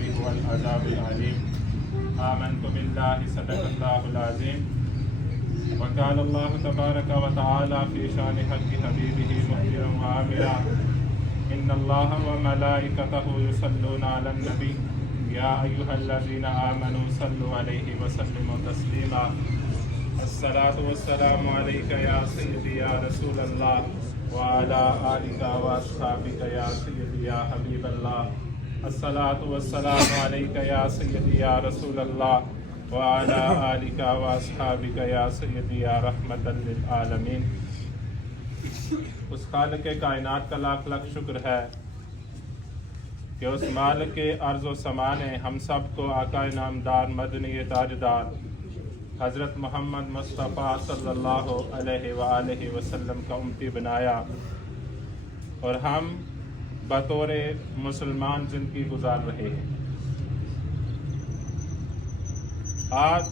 النار هو العذاب العليم آمنت بالله صدق الله العظيم وقال الله تبارك وتعالى في شان حق حبيبه مخبرا وعامرا إن الله وملائكته يصلون على النبي يا أيها الذين آمنوا صلوا عليه وسلموا تسليما الصلاة والسلام عليك يا سيدي يا رسول الله وعلى آلك وأصحابك يا سيدي يا حبيب الله الصلاة والسلام عليك يا سيدي يا رسول الله وعلى آلك وأصحابك يا سيدي يا رحمة للعالمين۔ اس خالق کائنات کا لاکھ لاکھ شکر ہے کہ اس مالک ارض و سما نے ہم سب کو آقا نامدار مدنی تاجدار حضرت محمد مصطفیٰ صلی اللہ علیہ وآلہ وسلم کا امتی بنایا اور ہم بطور مسلمان زندگی گزار رہے ہیں۔ آج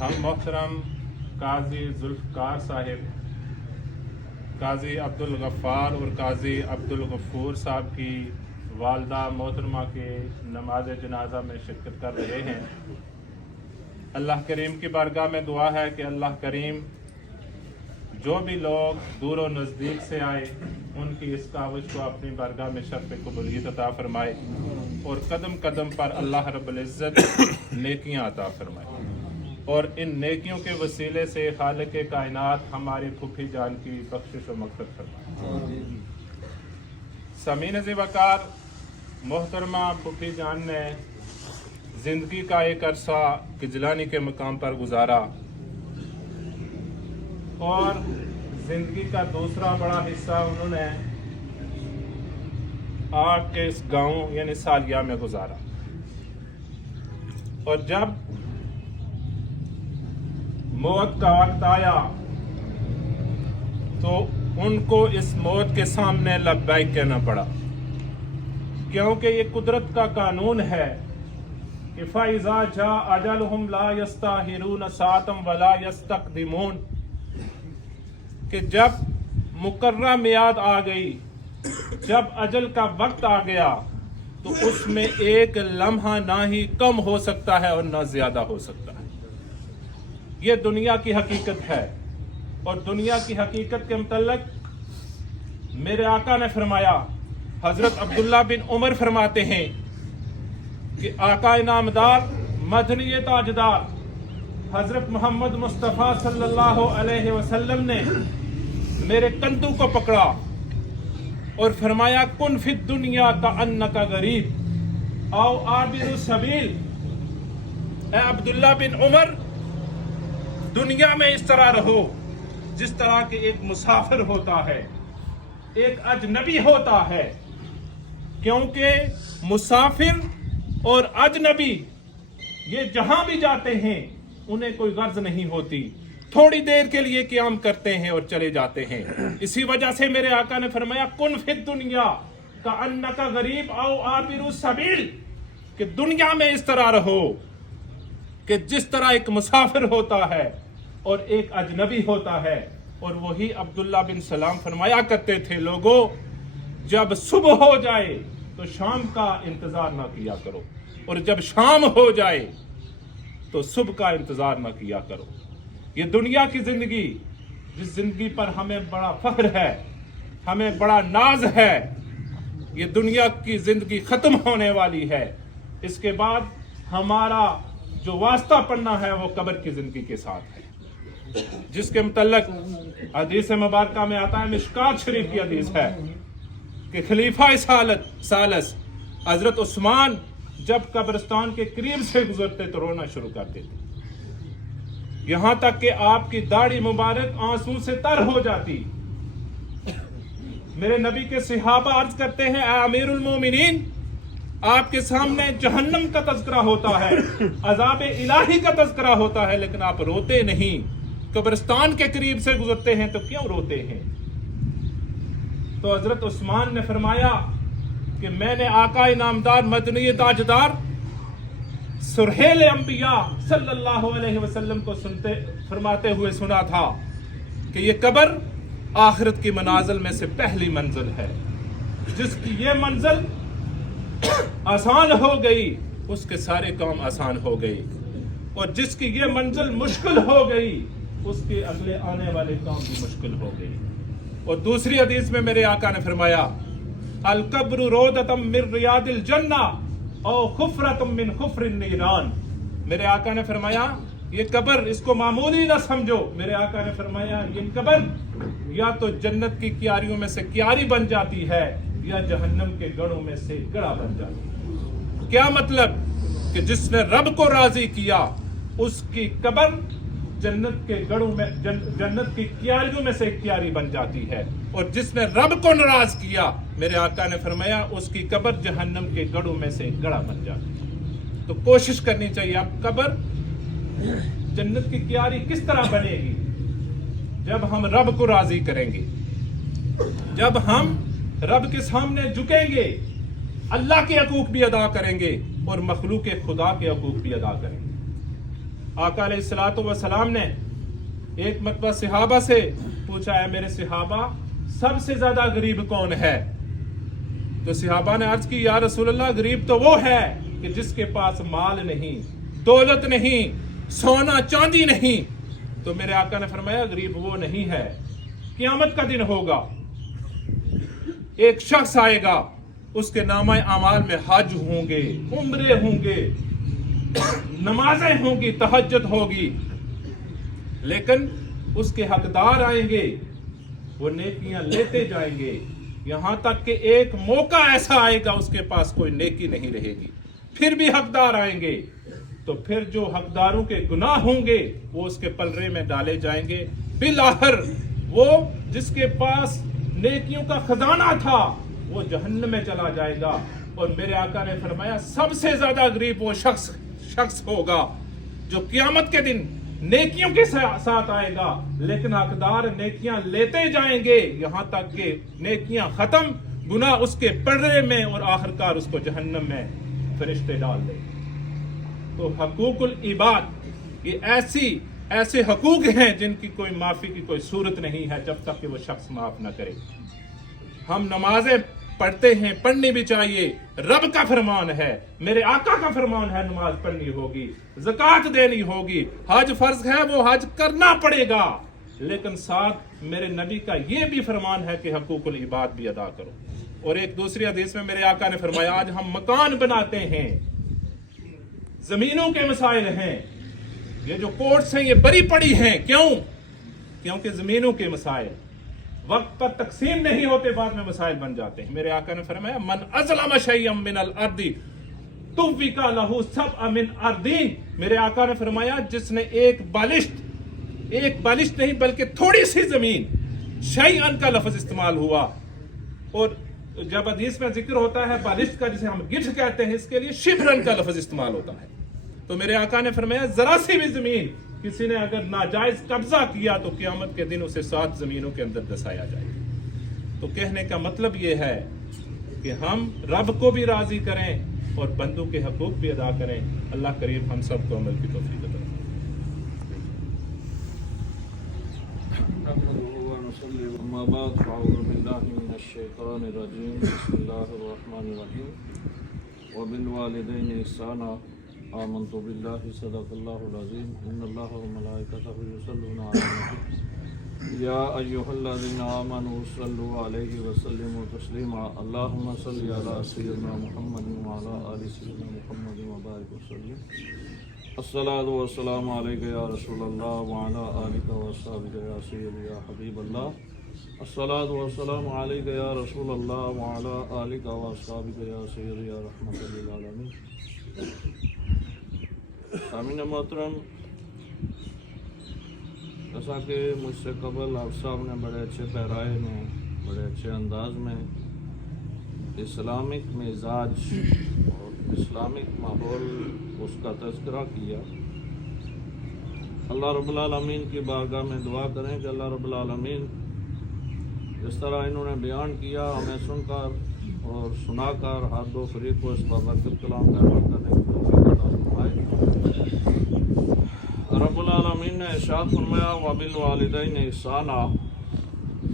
ہم محترم قاضی ذوالفقار صاحب، قاضی عبدالغفار اور قاضی عبدالغفور صاحب کی والدہ محترمہ کے نماز جنازہ میں شرکت کر رہے ہیں۔ اللہ کریم کی بارگاہ میں دعا ہے کہ اللہ کریم جو بھی لوگ دور و نزدیک سے آئے ان کی اس کاوش کو اپنی بارگاہ میں شرف قبولیت عطا فرمائے اور قدم قدم پر اللہ رب العزت نیکیاں عطا فرمائے اور ان نیکیوں کے وسیلے سے خالق کائنات ہماری پھوپھی جان کی بخشش و مغفرت فرمائے۔ سامعین عزیز وقار، محترمہ پھوپھی جان نے زندگی کا ایک عرصہ کجلانی کے مقام پر گزارا اور زندگی کا دوسرا بڑا حصہ انہوں نے آگ کے اس گاؤں یعنی سالیہ میں گزارا، اور جب موت کا وقت آیا تو ان کو اس موت کے سامنے لبیک کہنا پڑا، کیونکہ یہ قدرت کا قانون ہے کہ فَإِذَا جَاءَ أَجَلُهُمْ لَا يَسْتَأْخِرُونَ سَاعَةً وَلَا يَسْتَقْدِمُونَ، کہ جب مقررہ میعاد آ گئی، جب اجل کا وقت آ گیا تو اس میں ایک لمحہ نہ ہی کم ہو سکتا ہے اور نہ زیادہ ہو سکتا ہے۔ یہ دنیا کی حقیقت ہے، اور دنیا کی حقیقت کے متعلق میرے آقا نے فرمایا، حضرت عبداللہ بن عمر فرماتے ہیں کہ آقا نامدار مدنی تاجدار حضرت محمد مصطفیٰ صلی اللہ علیہ وسلم نے میرے کندھوں کو پکڑا اور فرمایا کن فی الدنیا کأنک غریب او عابر السبیل۔ اے عبداللہ بن عمر، دنیا میں اس طرح رہو جس طرح کہ ایک مسافر ہوتا ہے، ایک اجنبی ہوتا ہے، کیونکہ مسافر اور اجنبی یہ جہاں بھی جاتے ہیں انہیں کوئی غرض نہیں ہوتی، تھوڑی دیر کے لیے قیام کرتے ہیں اور چلے جاتے ہیں۔ اسی وجہ سے میرے آقا نے فرمایا کن فی الدنیا کأنک غریب او عابر السبیل، کہ دنیا میں اس طرح رہو کہ جس طرح ایک مسافر ہوتا ہے اور ایک اجنبی ہوتا ہے۔ اور وہی عبداللہ بن سلام فرمایا کرتے تھے، لوگوں جب صبح ہو جائے تو شام کا انتظار نہ کیا کرو، اور جب شام ہو جائے تو صبح کا انتظار نہ کیا کرو۔ یہ دنیا کی زندگی، جس زندگی پر ہمیں بڑا فخر ہے، ہمیں بڑا ناز ہے، یہ دنیا کی زندگی ختم ہونے والی ہے۔ اس کے بعد ہمارا جو واسطہ پڑنا ہے وہ قبر کی زندگی کے ساتھ ہے، جس کے متعلق حدیث مبارکہ میں آتا ہے، مشکات شریف کی حدیث ہے کہ خلیفہ ثالث حضرت عثمان جب قبرستان کے قریب سے گزرتے تو رونا شروع کر دیتے، یہاں تک کہ آپ کی داڑھی مبارک آنسو سے تر ہو جاتی۔ میرے نبی کے صحابہ عرض کرتے ہیں، اے امیر المومنین، آپ کے سامنے جہنم کا تذکرہ ہوتا ہے، عذاب الہی کا تذکرہ ہوتا ہے، لیکن آپ روتے نہیں، قبرستان کے قریب سے گزرتے ہیں تو کیوں روتے ہیں؟ تو حضرت عثمان نے فرمایا کہ میں نے آقا نامدار مدنی تاجدار سرحیل انبیاء صلی اللہ علیہ وسلم کو فرماتے ہوئے سنا تھا کہ یہ قبر آخرت کی منازل میں سے پہلی منزل ہے، جس کی یہ منزل آسان ہو گئی اس کے سارے کام آسان ہو گئے، اور جس کی یہ منزل مشکل ہو گئی اس کے اگلے آنے والے کام بھی مشکل ہو گئے۔ اور دوسری حدیث میں میرے آقا نے فرمایا القبر روضۃ من ریاض الجنہ او خفرۃ من خفر النیران۔ میرے آقا نے فرمایا یہ قبر اس کو معمولی نہ سمجھو، میرے آقا نے فرمایا یہ قبر یا تو جنت کی کیاریوں میں سے کیاری بن جاتی ہے یا جہنم کے گڑھوں میں سے گڑھا بن جاتی ہے۔ کیا مطلب؟ کہ جس نے رب کو راضی کیا اس کی قبر جنت کے گڑھوں میں جنت کی کیاریوں میں سے ایک کیاری بن جاتی ہے، اور جس نے رب کو ناراض کیا میرے آقا نے فرمایا اس کی قبر جہنم کے گڑھوں میں سے ایک گڑھا بن جاتی ہے۔ تو کوشش کرنی چاہیے۔ اب قبر جنت کی کیاری کس طرح بنے گی؟ جب ہم رب کو راضی کریں گے، جب ہم رب کے سامنے جھکیں گے، اللہ کے حقوق بھی ادا کریں گے اور مخلوق خدا کے حقوق بھی ادا کریں گے۔ آقا علیہ الصلوۃ والسلام نے ایک مرتبہ صحابہ سے پوچھا ہے میرے صحابہ سب سے زیادہ غریب کون ہے؟ تو صحابہ نے عرض کی یا رسول اللہ غریب تو وہ ہے کہ جس کے پاس مال نہیں، دولت نہیں، سونا چاندی نہیں۔ تو میرے آقا نے فرمایا غریب وہ نہیں ہے، قیامت کا دن ہوگا، ایک شخص آئے گا اس کے نامہ اعمال میں حج ہوں گے، عمرے ہوں گے، نمازیں ہوں گی، تہجد ہوگی، لیکن اس کے حقدار آئیں گے، وہ نیکیاں لیتے جائیں گے یہاں تک کہ ایک موقع ایسا آئے گا اس کے پاس کوئی نیکی نہیں رہے گی، پھر بھی حقدار آئیں گے، تو پھر جو حقداروں کے گناہ ہوں گے وہ اس کے پلڑے میں ڈالے جائیں گے، بالآخر وہ جس کے پاس نیکیوں کا خزانہ تھا وہ جہنم میں چلا جائے گا۔ اور میرے آقا نے فرمایا سب سے زیادہ غریب وہ شخص ہوگا جو قیامت کے دن نیکیوں کے ساتھ آئے گا لیکن حقدار نیکیاں لیتے جائیں گے یہاں تک کہ نیکیاں ختم، گناہ اس کے پلڑے میں، اور آخرکار اس کو جہنم میں فرشتے ڈال دیں۔ تو حقوق العباد یہ ایسے حقوق ہیں جن کی کوئی معافی کی کوئی صورت نہیں ہے جب تک کہ وہ شخص معاف نہ کرے۔ ہم نمازیں پڑھتے ہیں، پڑھنی بھی چاہیے، رب کا فرمان ہے، میرے آقا کا فرمان ہے نماز پڑھنی ہوگی، زکوٰۃ دینی ہوگی، حج فرض ہے وہ حج کرنا پڑے گا، لیکن ساتھ میرے نبی کا یہ بھی فرمان ہے کہ حقوق العباد بھی ادا کرو۔ اور ایک دوسری حدیث میں میرے آقا نے فرمایا آج ہم مکان بناتے ہیں، زمینوں کے مسائل ہیں، یہ جو کورٹس ہیں یہ بری پڑی ہیں، کیونکہ زمینوں کے مسائل وقت پر تقسیم نہیں ہوتے، بعد میں مسائل بن جاتے ہیں۔ میرے آقا نے فرمایا من اظلم شیئا من الارض طوق لہ سبع من اردین۔ میرے آقا نے فرمایا جس نے ایک بالشت نہیں بلکہ تھوڑی سی زمین، شیئن کا لفظ استعمال ہوا، اور جب حدیث میں ذکر ہوتا ہے بالشت کا جسے ہم گٹھ کہتے ہیں اس کے لیے شبرن کا لفظ استعمال ہوتا ہے۔ تو میرے آقا نے فرمایا ذرا سی بھی زمین کسی نے اگر ناجائز قبضہ کیا تو قیامت کے دن اسے 7 زمینوں کے اندر دسایا جائے گا۔ تو کہنے کا مطلب یہ ہے کہ ہم رب کو بھی راضی کریں اور بندوں کے حقوق بھی ادا کریں۔ اللہ کریم ہم سب کو عمل کی توفیق عطا فرمائے۔ اما بعد فاعوذ باللہ من الشیطان الرجیم، بسم اللہ الرحمن الرحیم۔ وبالوالدین احسانا، آمنت باللہ صدق اللہ العظیم، ان اللہ وملائکتہ یصلون علی النبی یا ایھا الذین آمنوا صلوا علیہ وسلموا تسلیما، اللہم صل علی سیدنا محمد وعلی آل سیدنا محمد وبارک وسلم۔ الصلاۃ والسلام علیک یا رسول اللہ وعلی آلک واصحابک یا سیدی یا حبیب اللہ۔ الصلاۃ والسلام علیک یا رسول اللہ وعلی آلک واصحابک یا سیدی یا رحمۃ للعالمین۔ سامعین محترم، جیسا کہ مجھ سے قبل آپ صاحب نے بڑے اچھے پیرائے میں، بڑے اچھے انداز میں اسلامک مزاج اور اسلامک ماحول اس کا تذکرہ کیا۔ اللہ رب العالمین کی بارگاہ میں دعا کریں کہ اللہ رب العالمین جس طرح انہوں نے بیان کیا ہمیں سن کر اور سنا کر ہر دو فریق کو اس بابرکت کلام کا عمل کرنے کی توفیق عطا فرمائے۔ رب العالمین نے ارشاد فرمایا وبالوالدین احسانا،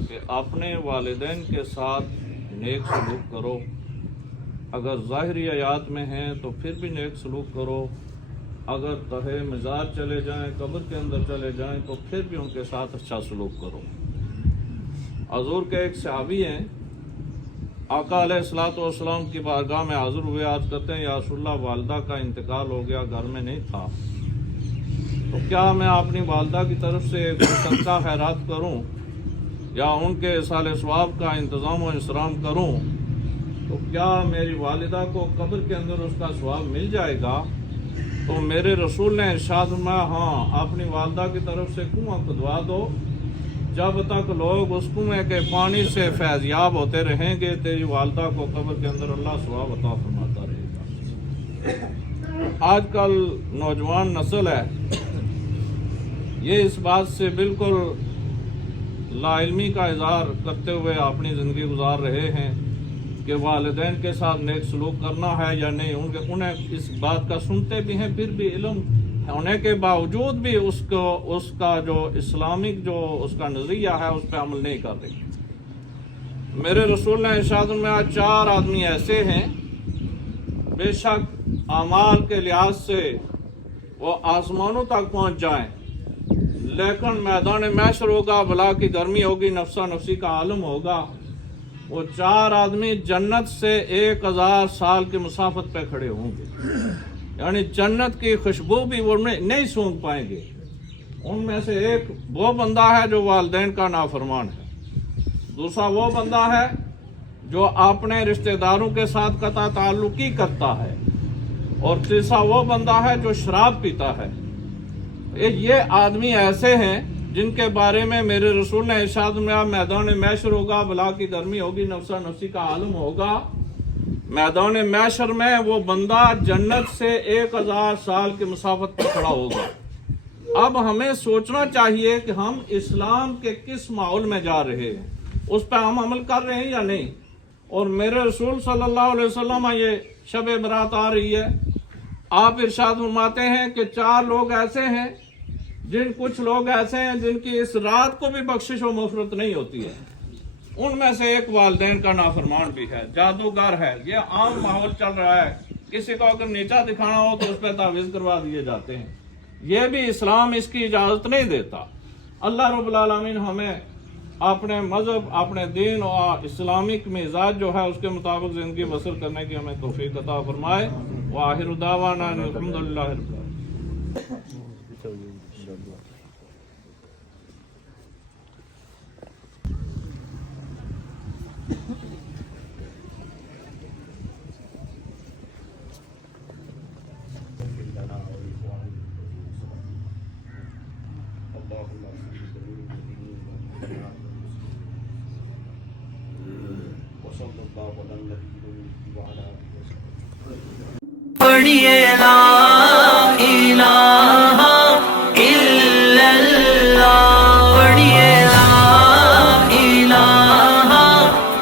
کہ اپنے والدین کے ساتھ نیک سلوک کرو۔ اگر ظاہری آیات میں ہیں تو پھر بھی نیک سلوک کرو، اگر تہے مزار چلے جائیں، قبر کے اندر چلے جائیں تو پھر بھی ان کے ساتھ اچھا سلوک کرو۔ حضور کے ایک صحابی ہیں، آقا علیہ الصلوۃ والسلام کی بارگاہ میں حاضر ہوئے، عرض کرتے ہیں یا رسول اللہ والدہ کا انتقال ہو گیا، گھر میں نہیں تھا، تو کیا میں اپنی والدہ کی طرف سے صدقہ خیرات کروں یا ان کے ایصال ثواب کا انتظام و انصرام کروں، تو کیا میری والدہ کو قبر کے اندر اس کا ثواب مل جائے گا؟ تو میرے رسول نے ارشاد فرمایا ہاں، اپنی والدہ کی طرف سے کنواں کھدوا دو، جب تک لوگ اس کنویں کے پانی سے فیض یاب ہوتے رہیں گے تیری والدہ کو قبر کے اندر اللہ ثواب عطا فرماتا رہے گا۔ آج کل نوجوان نسل ہے، یہ اس بات سے بالکل لا علمی کا اظہار کرتے ہوئے اپنی زندگی گزار رہے ہیں کہ والدین کے ساتھ نیک سلوک کرنا ہے یا نہیں، انہیں اس بات کا سنتے بھی ہیں، پھر بھی علم ہونے کے باوجود بھی اس کا جو اسلامک جو اس کا نظریہ ہے اس پہ عمل نہیں کر رہے۔ میرے رسول نے ارشاد میں 4 آدمی ایسے ہیں بے شک اعمال کے لحاظ سے وہ آسمانوں تک پہنچ جائیں، لیکن میدان محشر ہوگا، بلا کی گرمی ہوگی، نفسا نفسی کا عالم ہوگا، وہ 4 آدمی جنت سے 1000 سال کی مسافت پہ کھڑے ہوں گے، یعنی جنت کی خوشبو بھی وہ نہیں سونگھ پائیں گے۔ ان میں سے ایک وہ بندہ ہے جو والدین کا نافرمان ہے، دوسرا وہ بندہ ہے جو اپنے رشتہ داروں کے ساتھ قطع تعلقی کرتا ہے، اور تیسرا وہ بندہ ہے جو شراب پیتا ہے۔ یہ آدمی ایسے ہیں جن کے بارے میں میرے رسول نے ارشاد فرمایا میدان محشر ہوگا، بلا کی گرمی ہوگی، نفسا نفسی کا عالم ہوگا، میدان محشر میں وہ بندہ جنت سے 1000 سال کی مسافت پر کھڑا ہوگا۔ اب ہمیں سوچنا چاہیے کہ ہم اسلام کے کس ماحول میں جا رہے ہیں، اس پہ ہم عمل کر رہے ہیں یا نہیں۔ اور میرے رسول صلی اللہ علیہ وسلم یہ شب برات آ رہی ہے، آپ ارشاد فرماتے ہیں کہ 4 لوگ ایسے ہیں کچھ لوگ ایسے ہیں جن کی اس رات کو بھی بخشش و مغفرت نہیں ہوتی ہے، ان میں سے ایک والدین کا نافرمان بھی ہے، جادوگر ہے۔ یہ عام ماحول چل رہا ہے، کسی کو اگر نیچا دکھانا ہو تو اس پہ تعویذ کروا دیے جاتے ہیں، یہ بھی اسلام اس کی اجازت نہیں دیتا۔ اللہ رب العالمین ہمیں اپنے مذہب، اپنے دین اور اسلامک مزاج جو ہے اس کے مطابق زندگی بسر کرنے کی ہمیں توفیق عطا فرمائے۔ وآخر دعوانا الحمدللہ رب العالمین۔ پڑھیے لا الہ الا اللہ، پڑھیے لا الہ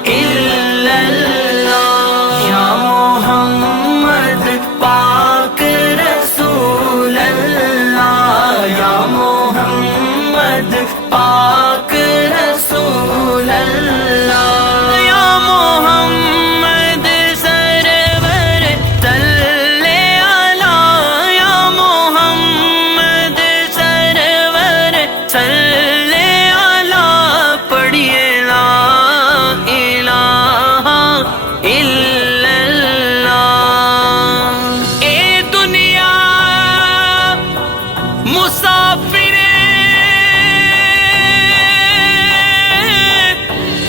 الا اللہ، یا محمد پاک رسول اللہ، یا محمد پاک رسول اللہ، یا محمد سرور صلی علی، یا محمد سرور صلی علی، پڑھیے لا الہ الا اللہ۔ اے دنیا مسافر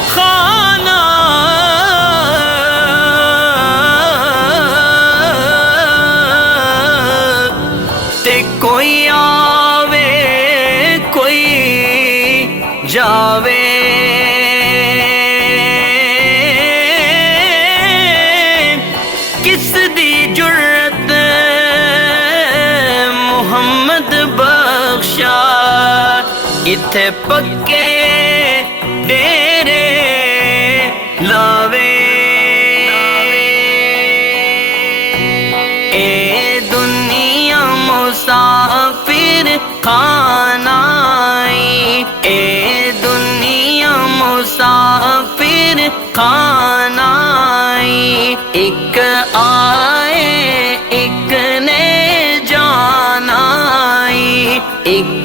خانہ، تے کوئی آوے کوئی جاوے، کس دی جرت محمد بخشا، اتھے پکے ڈیرے لاوے۔ اے دنیا مسافر خانہ، اے دنیا مسافر خانہ، ایک ایک آئے ایک نے جان آئی، ایک